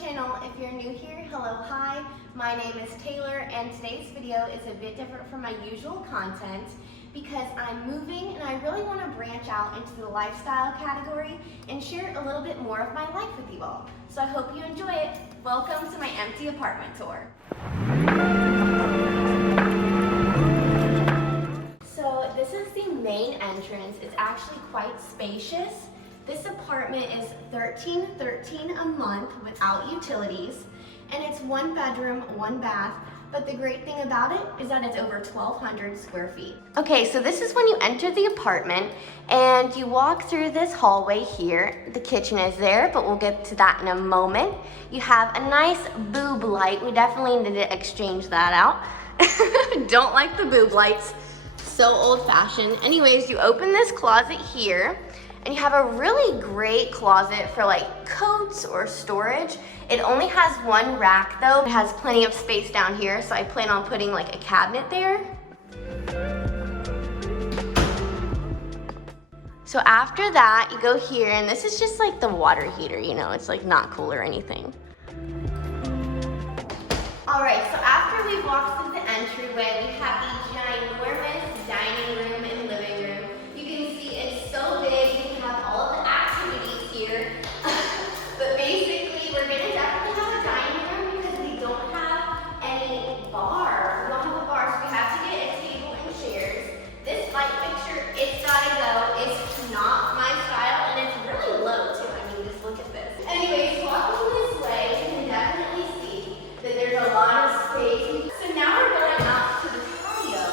channel. If you're new here, hello, hi. My name is Taylor and today's video is a bit different from my usual content because I'm moving and I really want to branch out into the lifestyle category and share a little bit more of my life with you all. So I hope you enjoy it. Welcome to my empty apartment tour. So this is the main entrance. It's actually quite spacious. This apartment is $13.13 a month without utilities, and it's 1 bedroom, 1 bath, but the great thing about it is that it's over 1,200 square feet. Okay, so this is when you enter the apartment and you walk through this hallway here. The kitchen is there, but we'll get to that in a moment. You have a nice boob light. We definitely need to exchange that out. Don't like the boob lights, so old-fashioned. Anyways, you open this closet here, and you have a really great closet for like coats or storage. It only has 1 rack though. It has plenty of space down here, so I plan on putting like a cabinet there. So after that, you go here, and this is just like the water heater, you know, it's like not cool or anything. All right, so after we walk through the entryway, we have the ginormous dining room and living room. You can see it's so big. But basically, we're gonna definitely have a dining room because we don't have any bar. We don't have a bar, so we have to get a table and chairs. This light fixture, it's gotta go. It's not my style, and it's really low too. I mean, just look at this. Anyways, walking this way, you can definitely see that there's a lot of space. So now we're going out to the patio.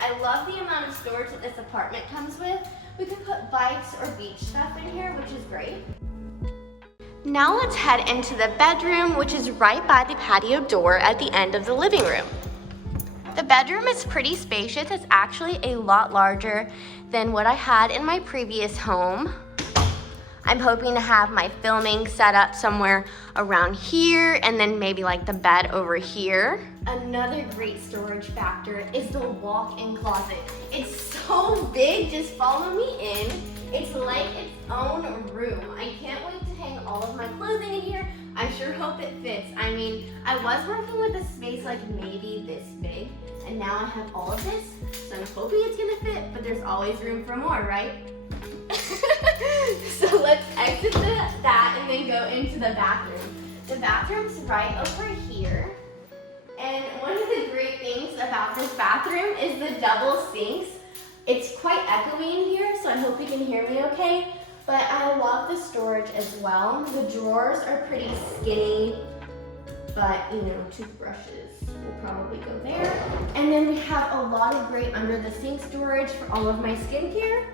I love the amount of storage that this apartment comes with. We could put bikes or beach stuff in here, which is great. Now let's head into the bedroom, which is right by the patio door at the end of the living room. The bedroom is pretty spacious. It's actually a lot larger than what I had in my previous home. I'm hoping to have my filming set up somewhere around here and then maybe like the bed over here. Another great storage factor is the walk-in closet. It's so big, just follow me in. It's like its own room. I can't wait to hang all of my clothing in here. I sure hope it fits. I mean, I was working with a space like maybe this big, and now I have all of this, so I'm hoping it's gonna fit, but there's always room for more, right? So let's exit that and then go into the bathroom. The bathroom's right over here. And one of the great things about this bathroom is the double sinks. It's quite echoey in here, so I hope you can hear me okay. But I love the storage as well. The drawers are pretty skinny, but you know, toothbrushes will probably go there. And then we have a lot of great under the sink storage for all of my skincare.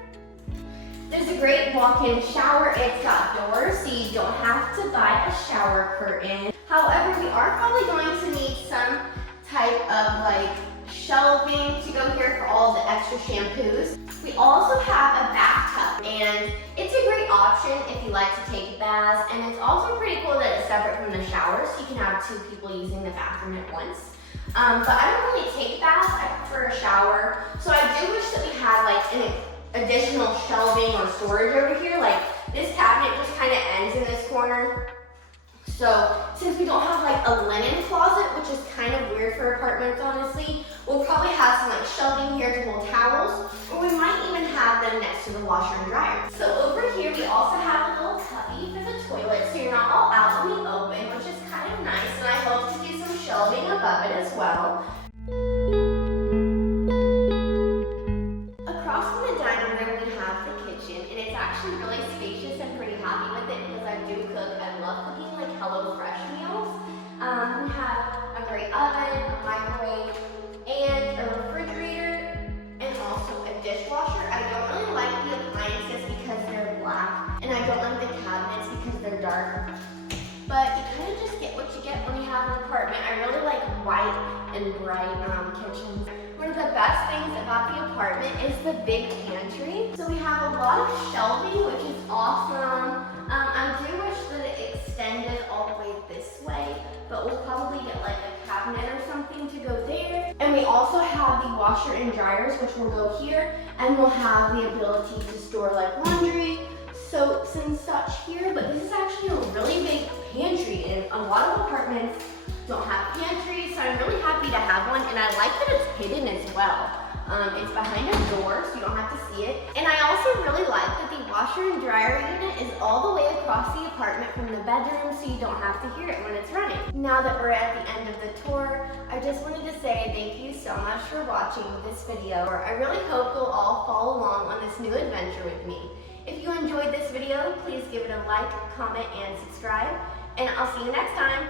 There's a great walk-in shower. It's got doors, so you don't have to buy a shower curtain. However, we are probably going to need some type of like shelving to go here for all the extra shampoos. We also have a bathtub, and it's a great option if you like to take baths, and it's also pretty cool that it's separate from the shower, so you can have 2 people using the bathroom at once. But I don't really take baths, I prefer a shower. So I do wish that we had like an additional shelving or storage over here. Like this cabinet just kind of ends in this corner. So since we don't have like a linen closet, which is kind of weird for apartments honestly, we'll probably have some like shelving here to hold towels, or we might even have them next to the washer and dryer. So over here we also have a little cubby for the toilet, so you're not all out in the open, which is kind of nice, and I hope to do some shelving above it as well. We have a great oven, a microwave, and a refrigerator, and also a dishwasher. I don't really like the appliances because they're black, and I don't like the cabinets because they're dark. But you kind of just get what you get when you have an apartment. I really like white and bright kitchens. One of the best things about the apartment is the big pantry. So we have a lot of shelving, which is awesome. I do wish that it extended all the way this way, but we'll probably get like a cabinet or something to go there. And we also have the washer and dryers, which will go here, and we'll have the ability to store like laundry, soaps, books and such here, but this is actually a really big pantry, and a lot of apartments don't have pantries, so I'm really happy to have one, and I like that it's hidden as well. It's behind a door, so you don't have to see it. And I also really like that the washer and dryer unit is all the way across the apartment from the bedroom, so you don't have to hear it when it's running. Now that we're at the end of the tour, I just wanted to say thank you so much for watching this video. I really hope you'll all follow along on this new adventure with me. If you enjoyed this video, please give it a like, comment, and subscribe, and I'll see you next time.